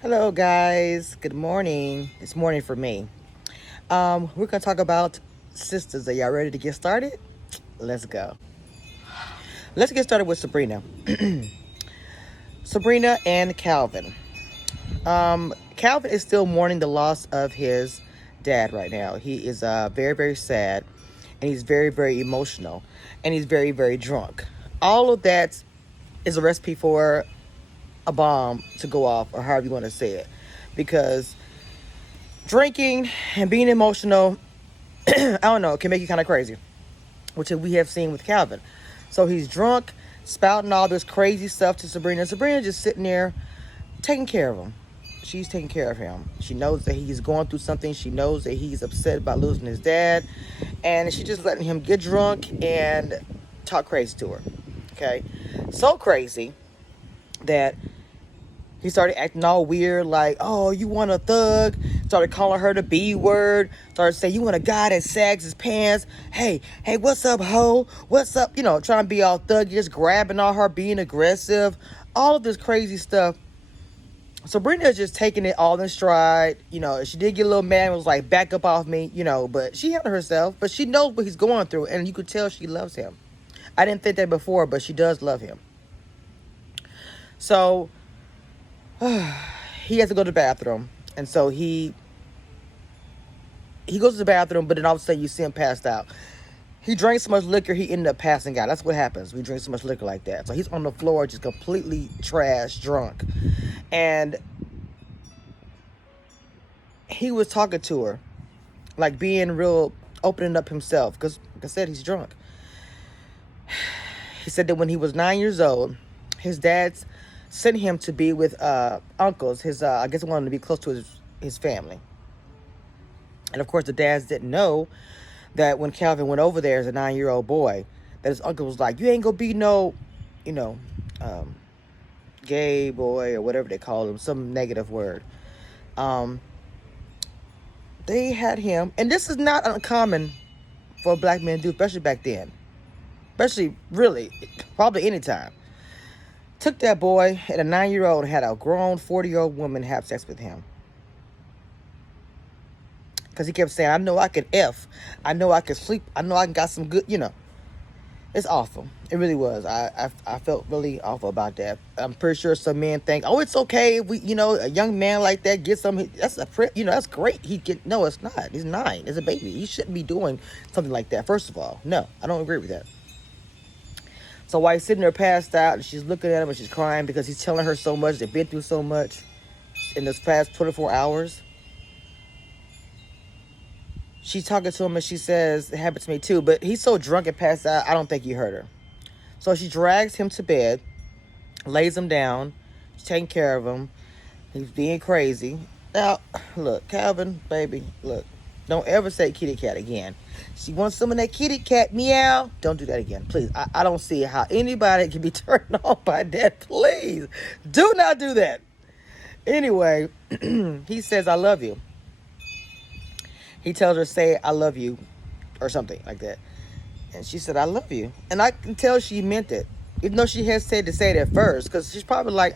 Hello, guys. Good morning. It's morning for me. We're gonna talk about sisters. Are y'all ready to get started? Let's go. Let's get started with Sabrina. Sabrina and Calvin. Calvin is still mourning the loss of his dad right now. He is very, very sad, and he's very, very emotional, and he's very, very drunk. All of that is a recipe for a bomb to go off, or however you want to say it, because drinking and being emotional, I don't know, it can make you kind of crazy, which we have seen with Calvin. So he's drunk, spouting all this crazy stuff to Sabrina. Sabrina just sitting there taking care of him. She's taking care of him. She knows that he's going through something. She knows that he's upset about losing his dad. And she's just letting him get drunk and talk crazy to her. Okay? So crazy that he started acting all weird, like, oh, you want a thug? Started calling her the B word. Started saying, you want a guy that sags his pants? Hey, what's up, ho? What's up? Trying to be all thuggy, just grabbing on her, being aggressive. All of this crazy stuff. Sabrina's just taking it all in stride. She did get a little mad and was like, back up off me, but she handled herself. But she knows what he's going through, and you could tell she loves him. I didn't think that before, but she does love him. So he has to go to the bathroom, and so he goes to the bathroom, but then all of a sudden you see him passed out. He drank so much liquor, he ended up passing out. That's what happens. We drink so much liquor like that. So he's on the floor, just completely trash drunk, and he was talking to her, like being real, opening up himself, because like I said, he's drunk. He said that when he was 9 years old, his dad's sent him to be with uncles. I guess he wanted to be close to his family. And of course, the dads didn't know that when Calvin went over there as a 9-year-old boy, that his uncle was like, you ain't gonna be no, gay boy, or whatever they call him, some negative word. They had him, and this is not uncommon for a black man to do, especially back then. Especially, really, probably any time. Took that boy at a 9-year-old and had a grown 40-year-old woman have sex with him. Because he kept saying, I know I can F. I know I can sleep. I know I got some good, It's awful. It really was. I felt really awful about that. I'm pretty sure some men think, oh, it's okay if we, a young man like that gets some, that's great. No, it's not. He's 9. He's a baby. He shouldn't be doing something like that, first of all. No, I don't agree with that. So while he's sitting there passed out, and she's looking at him and she's crying because he's telling her so much. They've been through so much in this past 24 hours. She's talking to him and she says, it happened to me too. But he's so drunk and passed out, I don't think he heard her. So she drags him to bed, lays him down. She's taking care of him. He's being crazy. Now, look, Calvin, baby, look. Don't ever say kitty cat again. She wants some of that kitty cat meow. Don't do that again, please. I don't see how anybody can be turned on by that. Please, do not do that. Anyway, he says, I love you. He tells her, say, I love you, or something like that. And she said, I love you. And I can tell she meant it, even though she hesitated to say it at first, because she's probably like,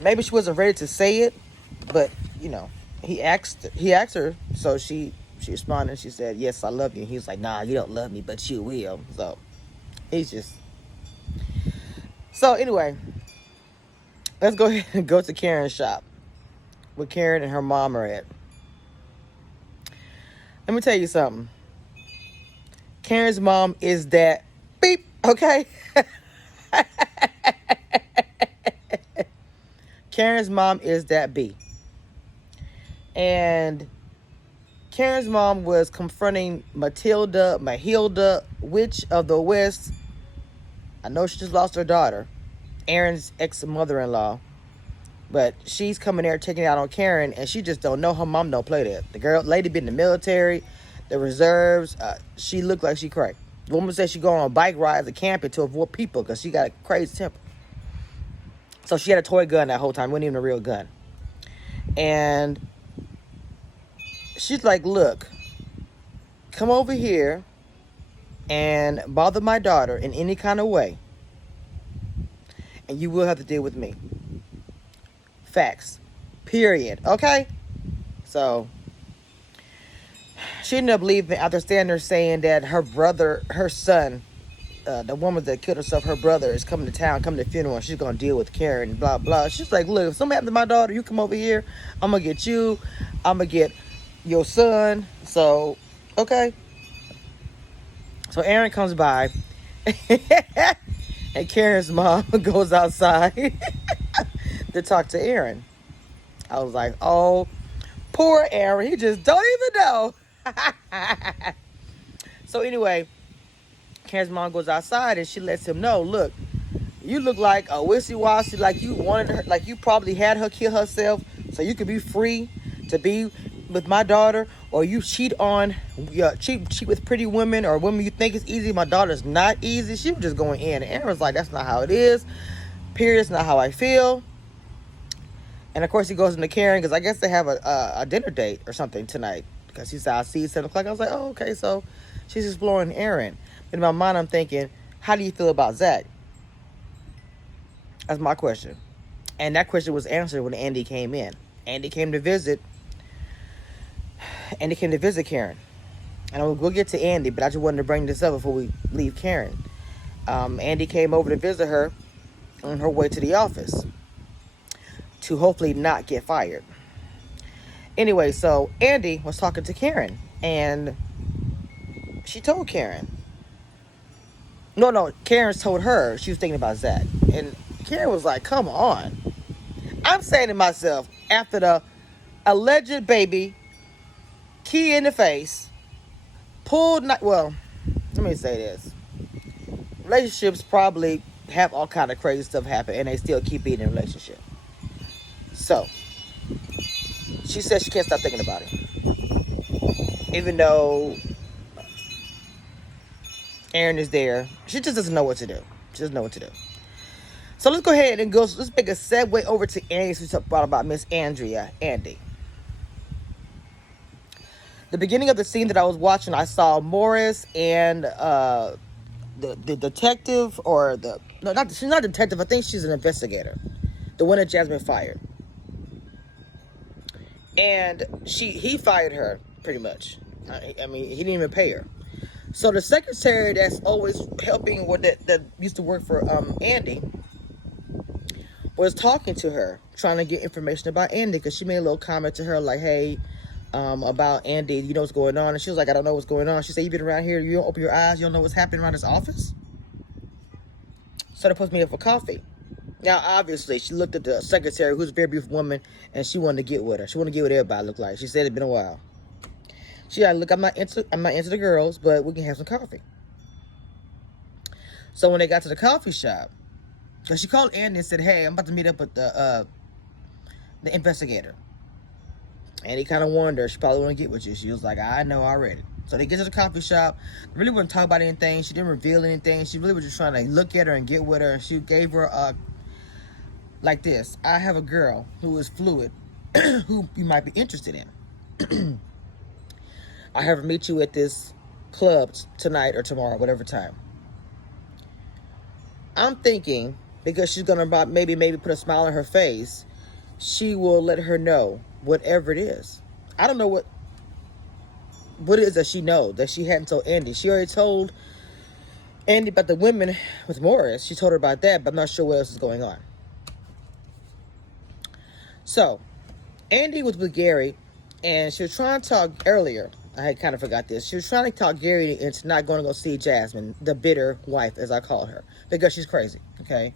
maybe she wasn't ready to say it, but, he asked her, so she responded and she said, yes, I love you. And he was like, nah, you don't love me, but you will. So anyway, let's go ahead and go to Karen's shop, where Karen and her mom are at. Let me tell you something. Karen's mom is that beep, okay? Karen's mom is that B. And Karen's mom was confronting Mahilda, witch of the West. I know she just lost her daughter, Aaron's ex-mother-in-law. But she's coming there taking it out on Karen, and she just don't know her mom don't play that. The lady been in the military, the reserves. She looked like she cracked. The woman said she go on bike rides and camping to avoid people because she got a crazy temper. So she had a toy gun that whole time. It wasn't even a real gun. And she's like, look, come over here and bother my daughter in any kind of way, and you will have to deal with me. Facts. Period. Okay? So she ended up leaving after standing there saying that her brother, her son, the woman that killed herself, her brother is coming to town, coming to the funeral, and she's gonna deal with Karen, blah blah. She's like, look, if something happened to my daughter, you come over here, I'm gonna get you, I'm gonna get your son. So, okay. So Aaron comes by, and Karen's mom goes outside to talk to Aaron. I was like, oh, poor Aaron, he just don't even know. So anyway, Karen's mom goes outside and she lets him know, look, you look like a wishy-washy, like you wanted her, like you probably had her kill herself so you could be free to be with my daughter, or you cheat with pretty women or women you think is easy. My daughter's not easy. She was just going in. And Aaron's like, that's not how it is. Period. It's not how I feel. And of course he goes into Karen because I guess they have a dinner date or something tonight. Because he said, I'll see you at 7 o'clock. I was like, oh, okay. So she's exploring Aaron. In my mind, I'm thinking, how do you feel about Zach? That's my question. And that question was answered when Andy came in. Andy came to visit Karen. And we'll get to Andy, but I just wanted to bring this up before we leave Karen. Andy came over to visit her on her way to the office to hopefully not get fired. Anyway, so Andy was talking to Karen, and she told Karen. No, Karen told her she was thinking about Zach. And Karen was like, come on. I'm saying to myself, after the alleged baby, key in the face, well, let me say this. Relationships probably have all kind of crazy stuff happen, and they still keep being in a relationship. So, she said she can't stop thinking about it. Even though Aaron is there, she just doesn't know what to do. She doesn't know what to do. So let's go ahead and let's make a segue over to Andy. So we talked about Miss Andy. The beginning of the scene that I was watching, I saw Morris and the detective, she's not a detective, I think she's an investigator. The one that Jasmine fired. And he fired her, pretty much. I mean, he didn't even pay her. So the secretary that's always helping, that used to work for Andy, was talking to her, trying to get information about Andy, because she made a little comment to her like, hey, about Andy, you know what's going on? And she was like, I don't know what's going on. She said, you've been around here, you don't open your eyes, you don't know what's happening around this office? So they put me up for coffee. Now, obviously, she looked at the secretary, who's a very beautiful woman, and she wanted to get with her. She wanted to get with everybody, looked like. She said it'd been a while. She said, look, I'm not into the girls, but we can have some coffee. So when they got to the coffee shop, because she called Andy and said, hey, I'm about to meet up with the investigator. And he kind of warned her, she probably want to get with you. She was like, I know already. So they get to the coffee shop. They really wouldn't talk about anything. She didn't reveal anything. She really was just trying to look at her and get with her. She gave her like this. I have a girl who is fluid, who you might be interested in. I have her meet you at this club tonight or tomorrow, whatever time. I'm thinking, because she's going to maybe put a smile on her face, she will let her know whatever it is. I don't know what it is that she knows that she hadn't told Andy. She already told Andy about the women with Morris. She told her about that, but I'm not sure what else is going on. So, Andy was with Gary, and she was trying to talk earlier. I had kind of forgot this. She was trying to talk Gary into not going to go see Jasmine, the bitter wife, as I call her, because she's crazy, okay?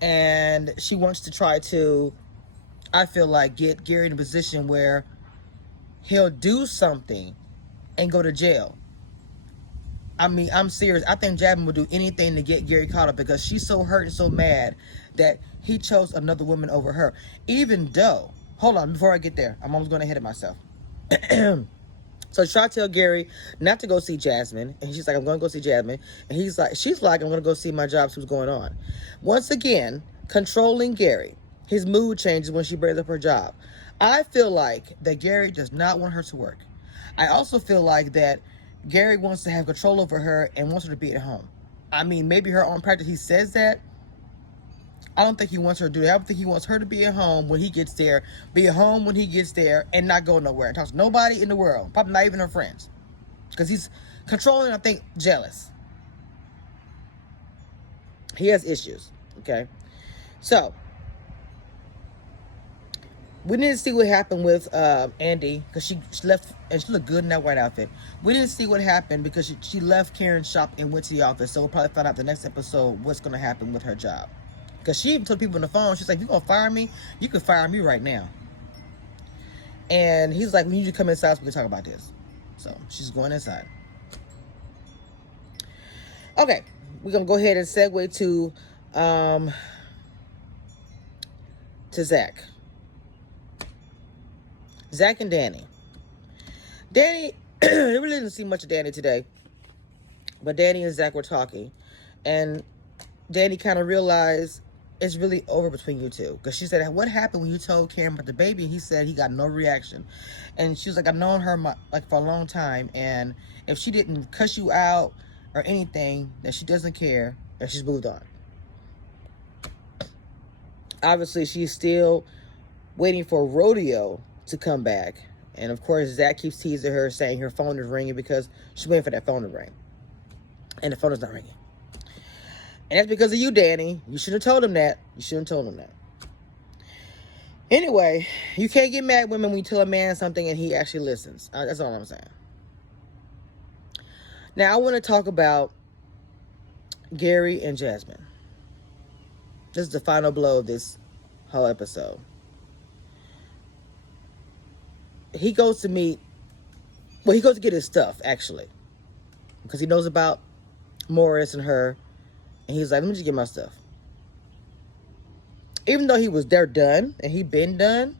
And she wants to try to, I feel like, get Gary in a position where he'll do something and go to jail. I mean, I'm serious. I think Jasmine would do anything to get Gary caught up, because she's so hurt and so mad that he chose another woman over her. Even though, hold on, before I get there, I'm almost going ahead of myself. So she tried to tell Gary not to go see Jasmine. And she's like, I'm going to go see Jasmine. And she's like, I'm going to go see my job, see what's going on. Once again, controlling Gary. His mood changes when she brings up her job. I feel like that Gary does not want her to work. I also feel like that Gary wants to have control over her and wants her to be at home. I mean, maybe her own practice, he says that. I don't think he wants her to do that. I don't think he wants her to be at home when he gets there, be at home when he gets there, and not go nowhere and talk to nobody in the world, probably not even her friends, because he's controlling, I think, jealous. He has issues, okay? So, we didn't see what happened with Andy, because she left, and she looked good in that white outfit. We didn't see what happened because she left Karen's shop and went to the office. So we'll probably find out the next episode what's going to happen with her job. Because she even told people on the phone, she's like, you going to fire me? You can fire me right now. And he's like, we need you to come inside so we can talk about this. So she's going inside. Okay, we're going to go ahead and segue to Zach. Zach and Danny. Danny, I really didn't see much of Danny today. But Danny and Zach were talking. And Danny kind of realized it's really over between you two. Because she said, what happened when you told Karen about the baby? And he said he got no reaction. And she was like, I've known her for a long time. And if she didn't cuss you out or anything, then she doesn't care. And she's moved on. Obviously, she's still waiting for Rodeo to come back. And of course, Zach keeps teasing her, saying her phone is ringing because she's waiting for that phone to ring. And the phone is not ringing. And that's because of you, Danny. You shouldn't have told him that. You shouldn't have told him that. Anyway, you can't get mad at women when you tell a man something and he actually listens. That's all I'm saying. Now, I want to talk about Gary and Jasmine. This is the final blow of this whole episode. He goes to get his stuff, actually. Because he knows about Morris and her. And he's like, let me just get my stuff. Even though they're done, and he'd been done,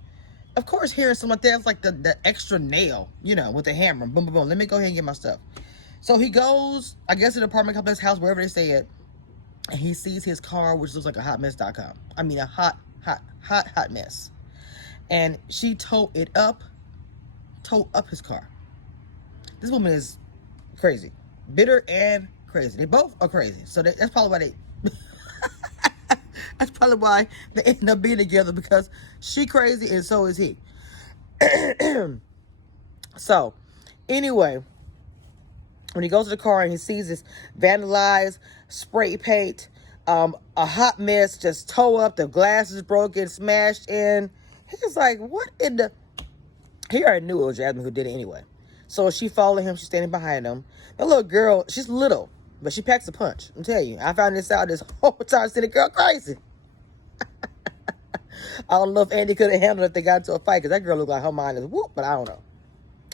of course, hearing something like that, it's like the extra nail, with the hammer. Boom, boom, boom. Let me go ahead and get my stuff. So he goes, I guess, to the apartment complex house, wherever they stay at, and he sees his car, which looks like a hotmess.com. I mean, a hot mess. And she towed up his car. This woman is crazy. Bitter and crazy. They both are crazy. So that's probably why that's probably why they end up being together, because she crazy and so is he. So, anyway, when he goes to the car and he sees this vandalized spray paint, a hot mess, just toe up, the glass is broken, smashed in. He's like, what in the... He already knew it was Jasmine who did it anyway. So she followed him. She's standing behind him. That little girl, she's little, but she packs a punch. I'm telling you. I found this out this whole time. See the girl crazy. I don't know if Andy could have handled it if they got into a fight, because that girl looked like her mind is whoop, but I don't know.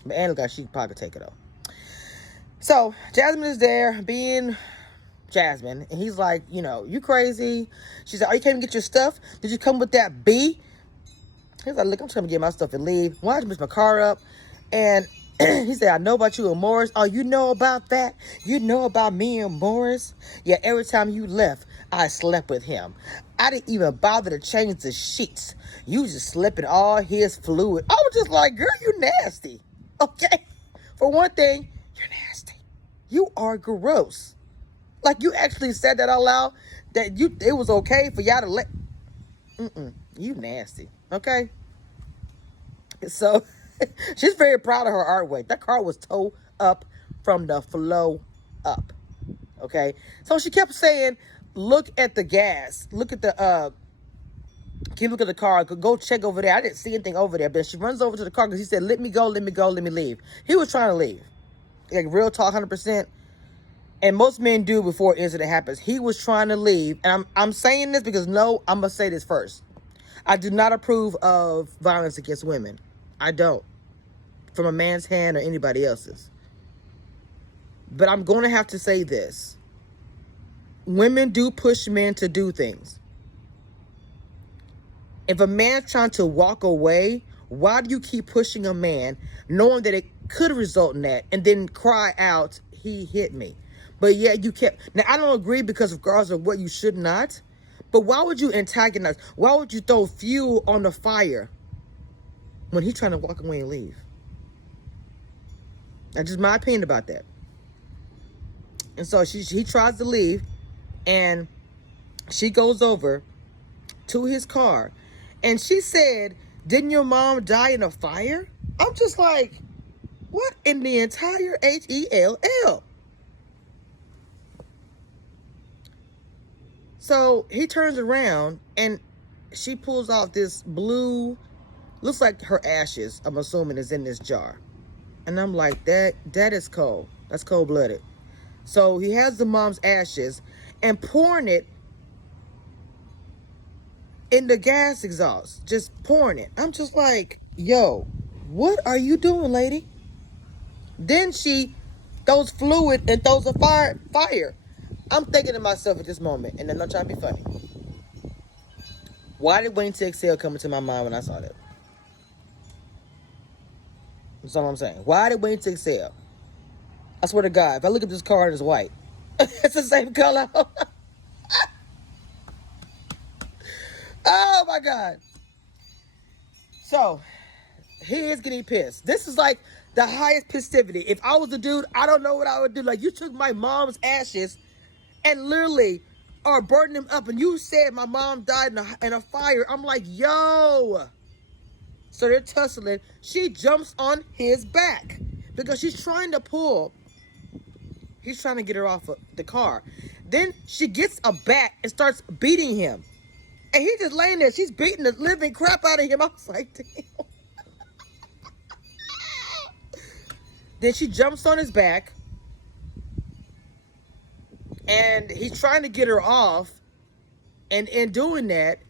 But Andy looked like she probably could take it though. So Jasmine is there being Jasmine. And he's like, you crazy. She's like, oh, you can't even get your stuff? Did you come with that bee? He's like, look, I'm trying to get my stuff and leave. Why did you mess my car up? And he said, I know about you and Morris. Oh, you know about that? You know about me and Morris? Yeah, every time you left, I slept with him. I didn't even bother to change the sheets. You just slipping all his fluid. I was just like, girl, you nasty. Okay? For one thing, you're nasty. You are gross. Like, you actually said that out loud, that it was okay for y'all to let... You nasty. Okay? So, she's very proud of her artwork. That car was towed up from the flow up. Okay? So she kept saying, look at the gas. Look at the, can you look at the car? Go check over there. I didn't see anything over there. But she runs over to the car because he said, let me go, let me go, let me leave. He was trying to leave. Like, real talk, 100%. And most men do before an incident happens. He was trying to leave. And I'm saying this because, no, I'm going to say this first. I do not approve of violence against women. I don't. From a man's hand or anybody else's. But I'm going to have to say this. Women do push men to do things. If a man's trying to walk away, why do you keep pushing a man knowing that it could result in that and then cry out, he hit me? But yeah, you kept... Now, I don't agree because of girls of what you should not. But why would you antagonize? Why would you throw fuel on the fire when he's trying to walk away and leave? That's just my opinion about that. And so he tries to leave, and she goes over to his car. And she said, didn't your mom die in a fire? I'm just like, what in the entire HELL? So he turns around and she pulls off this blue, looks like her ashes, I'm assuming, is in this jar. And I'm like, that is cold. That's cold-blooded. So he has the mom's ashes and pouring it in the gas exhaust. Just pouring it. I'm just like, yo, what are you doing, lady? Then she throws fluid and throws a fire. I'm thinking to myself at this moment, and I'm not trying to be funny. Why did Waiting to Exhale come into my mind when I saw that? That's all I'm saying. Why did Waiting to Exhale? I swear to God, if I look at this card, it's white. It's the same color. Oh my God. So, he is getting pissed. This is like the highest pissivity. If I was a dude, I don't know what I would do. Like, you took my mom's ashes and literally are burning them up, and you said my mom died in a fire. I'm like, yo. So they're tussling. She jumps on his back because she's trying to pull. He's trying to get her off of the car. Then she gets a bat and starts beating him. And he's just laying there. She's beating the living crap out of him. I was like, damn. Then she jumps on his back. And he's trying to get her off. And in doing that,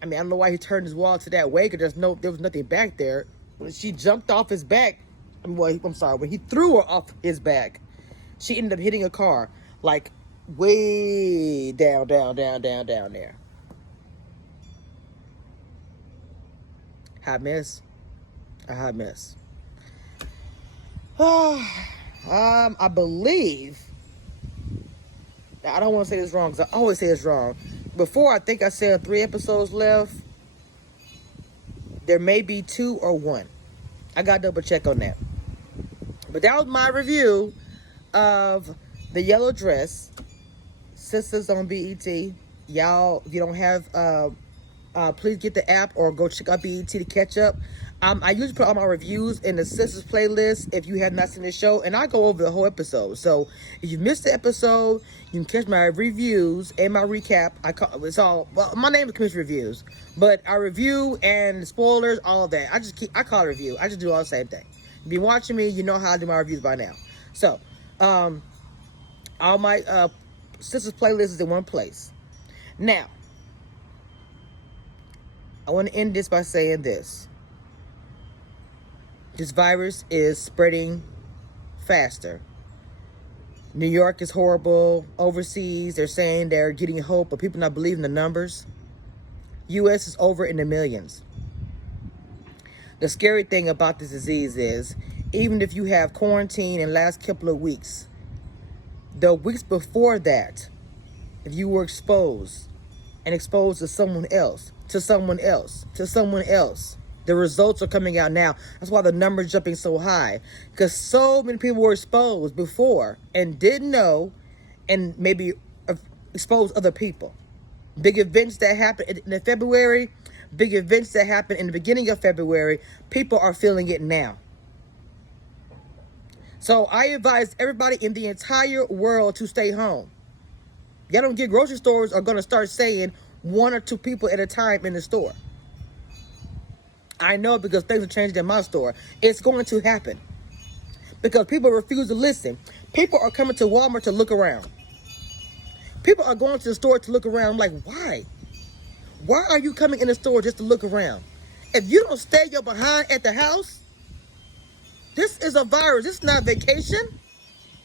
I mean, I don't know why he turned his wall to that way, because there was nothing back there. When she jumped off his back, when he threw her off his back, she ended up hitting a car, like way down there. Hot mess. A hot mess. I believe, I don't want to say this wrong because I always say it's wrong. Before, I think I said 3 episodes left. There may be 2 or 1. I got to double check on that. But that was my review of The Yellow Dress, Sistas on BET. Y'all, if you don't have, please get the app or go check out BET to catch up. I usually put all my reviews in the Sistas playlist if you have not seen the show, and I go over the whole episode. So if you missed the episode, you can catch my reviews and my recap. My name is Commission Reviews, but I review and spoilers, all of that. I call it review. I just do all the same thing. If you've been watching me, you know how I do my reviews by now. So, all my Sistas playlist is in one place. Now, I want to end this by saying this. This virus is spreading faster. New York is horrible. Overseas, they're saying they're getting hope, but people not believing the numbers. U.S. is over in the millions. The scary thing about this disease is, even if you have quarantine in the last couple of weeks, the weeks before that, if you were exposed to someone else, the results are coming out now. That's why the numbers are jumping so high. Because so many people were exposed before and didn't know, and maybe exposed other people. Big events that happened in February, big events that happened in the beginning of February, people are feeling it now. So I advise everybody in the entire world to stay home. Y'all don't get grocery stores are going to start saying 1 or 2 people at a time in the store. I know, because things are changing in my store. It's going to happen. Because people refuse to listen. People are coming to Walmart to look around. People are going to the store to look around. I'm like, why? Why are you coming in the store just to look around? If you don't stay your behind at the house, this is a virus. This is not vacation.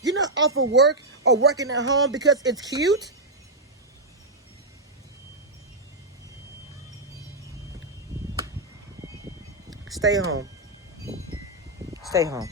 You're not off of work or working at home because it's cute. Stay home. Stay home.